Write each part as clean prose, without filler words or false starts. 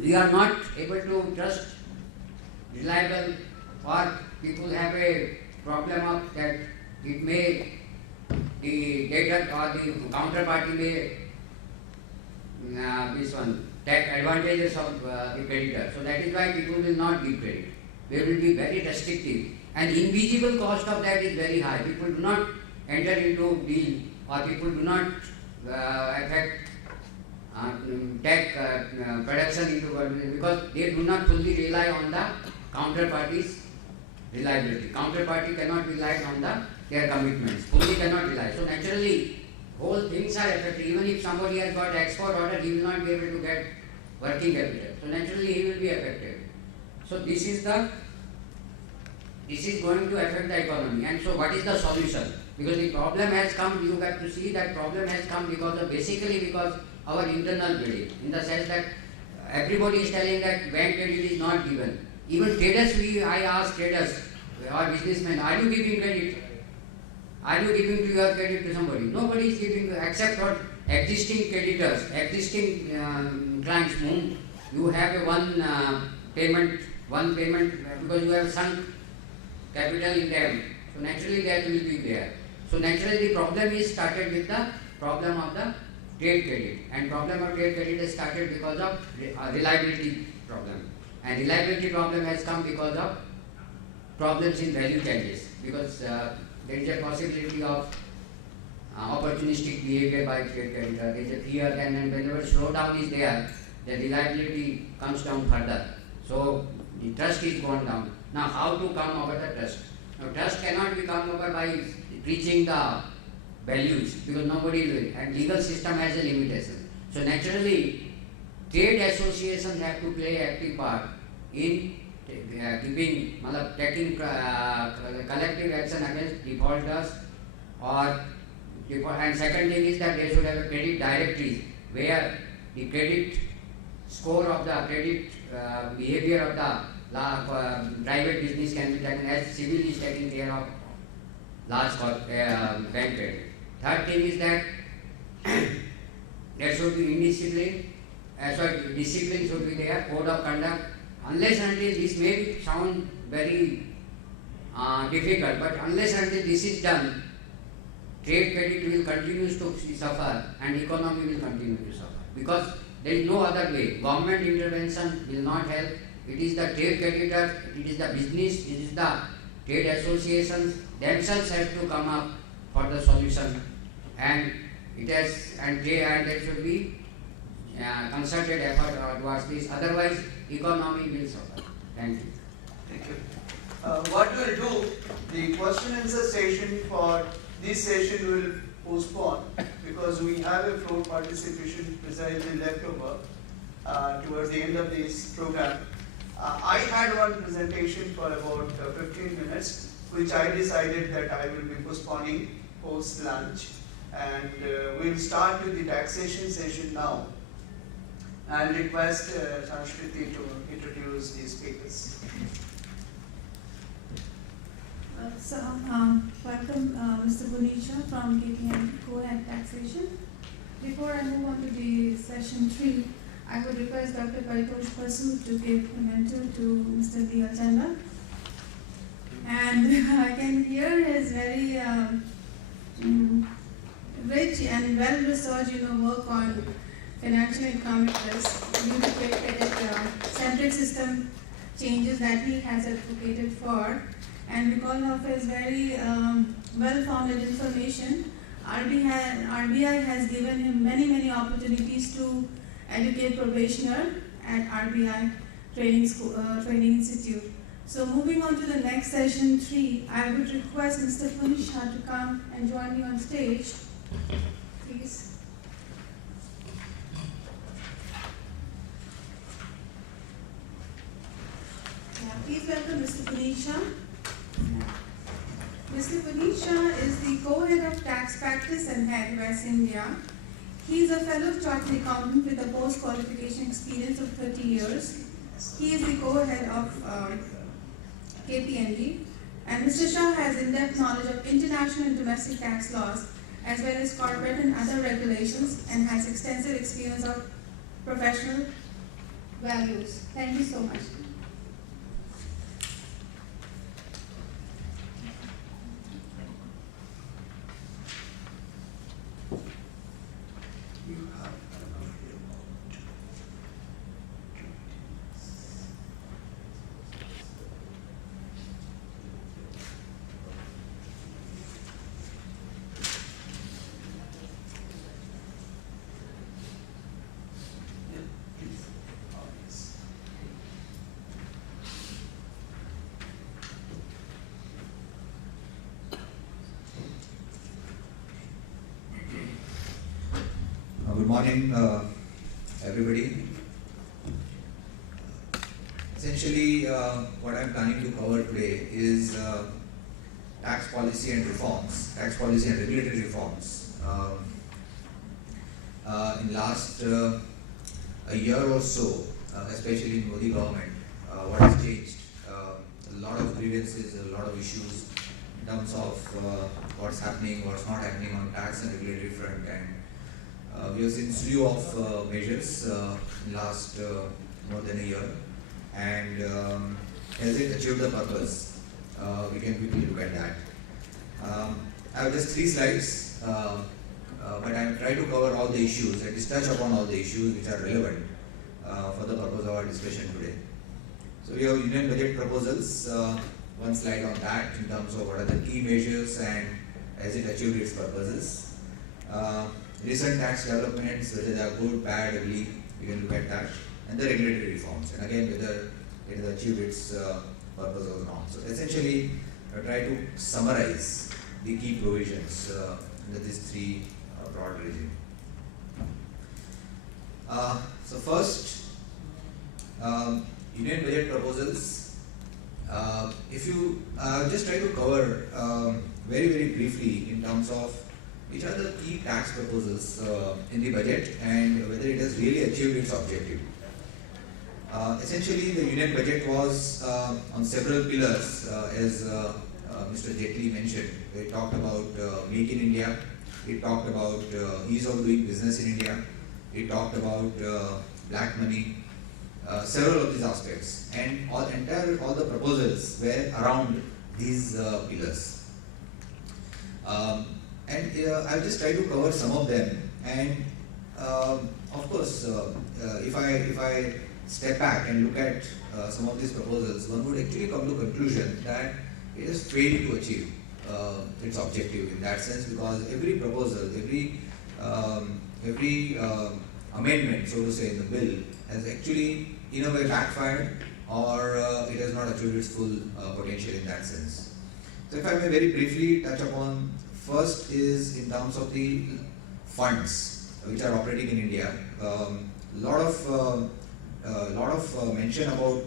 we are not able to trust reliable, or people have a problem of that it may, the debtor or the counterparty may this one take advantages of the creditor. So that is why people will not give credit. They will be very restrictive, and invisible cost of that is very high. People do not enter into deal, or people do not affect take production into, because they do not fully rely on the counterparty's reliability. Counterparty cannot rely on their commitments, fully cannot rely. So naturally, whole things are affected. Even if somebody has got export order, he will not be able to get working capital. So naturally, he will be affected. So this is going to affect the economy. And so what is the solution? Because the problem has come, you have to see that problem has come basically because our internal credit, in the sense that everybody is telling that bank credit is not given. Even traders, I ask traders or businessmen, are you giving credit? Are you giving to your credit to somebody? Nobody is giving, except for existing creditors, existing clients whom you have a one payment, because you have sunk capital in them. So naturally that will be there. So naturally the problem is started with the problem of the trade credit, and problem of trade credit is started because of reliability problem, and reliability problem has come because of problems in value changes, because there is a possibility of opportunistic behavior by trade creditor. There is a fear, and whenever slowdown is there, the reliability comes down further. So the trust is gone down. Now how to come over the trust? Now trust cannot be come over by preaching the values, because nobody will, and legal system has a limitation. So naturally, trade associations have to play active part in taking collective action against defaulters, and second thing is that they should have a credit directories where the credit score of the credit behavior of the private business can be taken as civil is taking care of large bank credit. Third thing is that there should be indiscipline, discipline should be there, code of conduct. Unless until this may sound very difficult, but unless until this is done, trade credit will continue to suffer and economy will continue to suffer, because there is no other way. Government intervention will not help. It is the trade creditors, it is the business, it is the trade associations themselves have to come up for the solution, and there should be concerted effort towards this. Otherwise, economy will suffer. Thank you. Thank you. What we will do, the question and answer session for this session will postpone, because we have a floor participation precisely left over towards the end of this program. I had one presentation for about 15 minutes, which I decided that I will be postponing post lunch, and we will start with the taxation session now. I'll request Sanskriti to introduce the speakers. Welcome Mr. Bunisha from KPM Co-Head Taxation. Before I move on to the session 3, I would request Dr. Paritosh Basu to give a mentor to Mr. Dialchanda. And I can hear his very rich and well-researched work on financial and economic risk due to trade credit centric system changes that he has advocated for. And because of his very well-founded information, RBI has given him many opportunities to educate probationer at RBI Training Institute. So moving on to the next session 3, I would request Mr. Punisha to come and join me on stage, please. Please welcome Mr. Punisha. Mr. Punisha is the co-head of tax practice and head West India. He is a fellow chartered accountant with a post-qualification experience of 30 years. He is the co-head of KPMG. And Mr. Shah has in-depth knowledge of international and domestic tax laws, as well as corporate and other regulations, and has extensive experience of professional values. Thank you so much. You have roughly about 20 Yeah, please. Yes. Good morning, everybody. Essentially, what I'm planning to cover today is tax policy and reforms, tax policy and regulatory reforms. In last a year or so, especially in Modi government, what has changed? A lot of grievances, a lot of issues in terms of what's happening, what's not happening on tax and regulatory front, and we have seen slew of measures in last more than a year, and has it achieved the purpose? We can quickly look at that. I have just 3 slides, but I am trying to cover all the issues and touch upon all the issues which are relevant for the purpose of our discussion today. So we have union budget proposals, 1 slide on that in terms of what are the key measures and has it achieved its purposes. Recent tax developments, whether they are good, bad, ugly, we can look at that, and the regulatory reforms, and again whether it has achieved its purpose or not. So essentially, I try to summarize the key provisions under these 3 broad regime. So first, union budget proposals. If you just try to cover very briefly in terms of which are the key tax proposals in the budget and whether it has really achieved its objective. Essentially, the union budget was on several pillars, as Mr. Jaitley mentioned. It talked about Make in India, it talked about ease of doing business in India, it talked about black money, several of these aspects, and all the proposals were around these pillars. And I'll just try to cover some of them. And of course, if I step back and look at some of these proposals, one would actually come to conclusion that it has failed to achieve its objective in that sense, because every proposal, every amendment, so to say, in the bill has actually in a way backfired, or it has not achieved its full potential in that sense. So if I may very briefly touch upon, first is in terms of the funds which are operating in India. Lot of mention about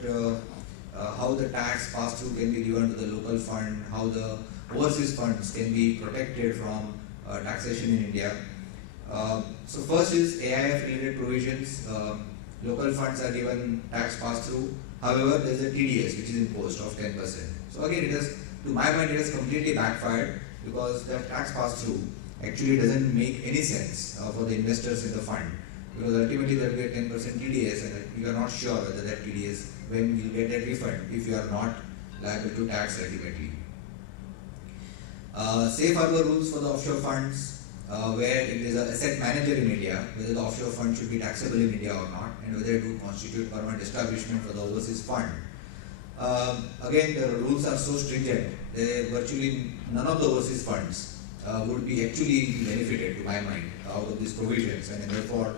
how the tax pass-through can be given to the local fund, how the overseas funds can be protected from taxation in India. So first is AIF related provisions. Local funds are given tax pass-through. However, there is a TDS which is imposed of 10%. So again, it has, to my mind, it has completely backfired, because the tax pass-through actually doesn't make any sense for the investors in the fund, because ultimately there will be a 10% TDS, and you are not sure whether that TDS, when you will get that refund if you are not liable to tax ultimately. Safe harbor rules for the offshore funds, where it is an asset manager in India, whether the offshore fund should be taxable in India or not, and whether it would constitute permanent establishment for the overseas fund. Again, the rules are so stringent, virtually none of the overseas funds would be actually benefited, to my mind, out of these provisions, and therefore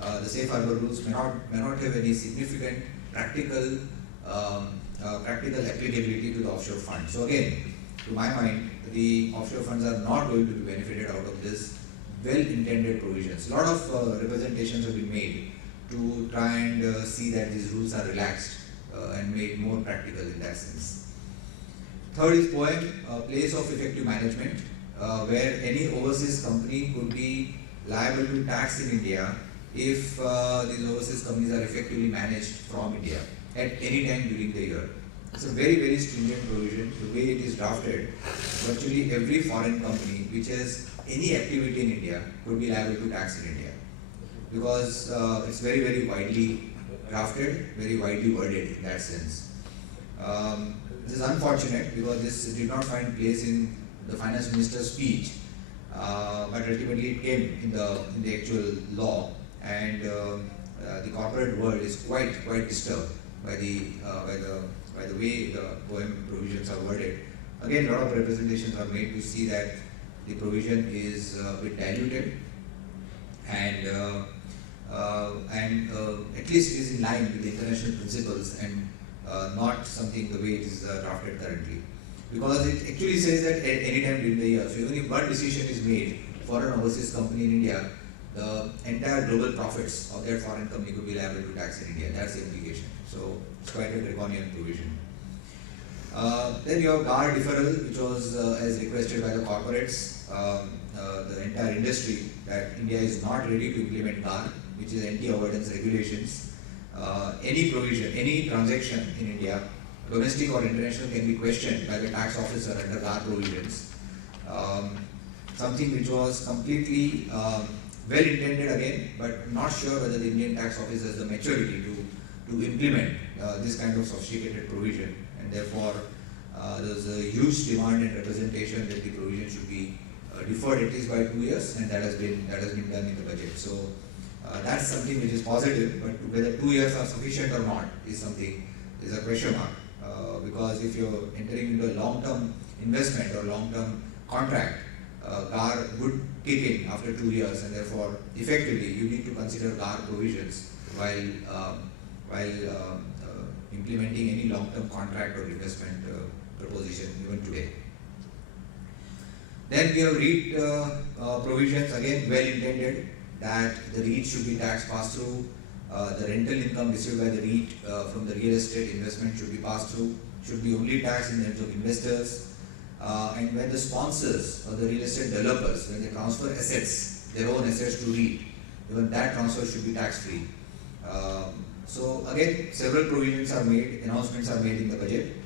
the safe harbor rules may not have any significant practical applicability to the offshore fund. So again, to my mind, the offshore funds are not going to be benefited out of this well-intended provisions. A lot of representations have been made to try and see that these rules are relaxed and made more practical in that sense. Third is POEM, place of effective management, where any overseas company could be liable to tax in India if these overseas companies are effectively managed from India at any time during the year. It's a very stringent provision. The way it is drafted, virtually every foreign company which has any activity in India could be liable to tax in India, because it's very widely drafted, very widely worded in that sense. This is unfortunate because this did not find place in the finance minister's speech, but ultimately it came in the actual law, and the corporate world is quite disturbed by the way the OM provisions are worded. Again, a lot of representations are made to see that the provision is a bit diluted, and at least it is in line with the international principles and not something the way it is drafted currently. Because it actually says that at any time during the year, so even if one decision is made for an overseas company in India, the entire global profits of that foreign company could be liable to tax in India. That's the implication. So it's quite a draconian provision. Then you have GAR deferral, which was as requested by the corporates, the entire industry, that India is not ready to implement GAR, which is anti-avoidance regulations. Any provision, any transaction in India, domestic or international, can be questioned by the tax officer under GAR provisions. Something which was completely well intended again, but not sure whether the Indian tax office has the maturity to implement this kind of sophisticated provision, and therefore there is a huge demand and representation that the provision should be deferred at least by 2 years, and that has been done in the budget. So that's something which is positive, but whether 2 years are sufficient or not is a question mark, because if you're entering into a long-term investment or long-term contract, GAR would kick in after 2 years, and therefore effectively you need to consider GAR provisions while implementing any long-term contract or investment proposition even today. Then we have REIT provisions, again well intended, that the REIT should be tax passed through, the rental income received by the REIT from the real estate investment should be passed through, should be only taxed in terms of investors, and when the sponsors or the real estate developers, when they transfer assets, their own assets to REIT, even that transfer should be tax free. So again, several provisions are made, announcements are made in the budget.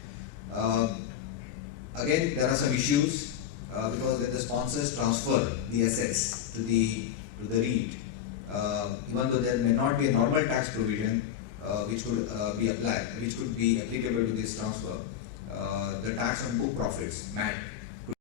Again, there are some issues because when the sponsors transfer the assets to the REIT, even though there may not be a normal tax provision which could be applied, which could be applicable to this transfer, the tax on book profits, MAT,